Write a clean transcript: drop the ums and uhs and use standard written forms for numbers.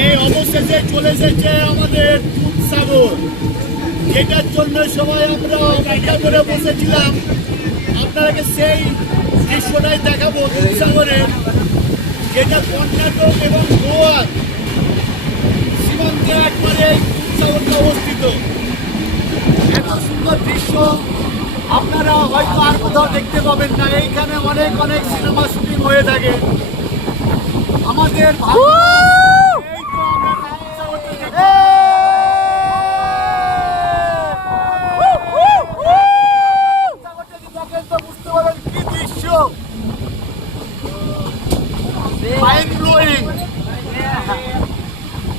এই অবশেষে চলে এসেছে আমাদের দুধসাগর, যেটার জন্য সবাই আমরা অপেক্ষা করে বসেছিলাম। আপনাদেরকে সেই দৃশ্যটাই দেখাবো দুধসাগরের, যেটা কর্ণাটক এবং গোয়ার সীমান্তে একবারে দুধসাগরটা অবস্থিত। এত সুন্দর দৃশ্য আপনারা হয়তো আর কোথাও দেখতে পাবেন না। এইখানে অনেক অনেক সিনেমা শুটিং হয়ে থাকে। আমাদের বুঝতে পারেন কি দৃশ্য, মাইন্ড ব্লোয়িং।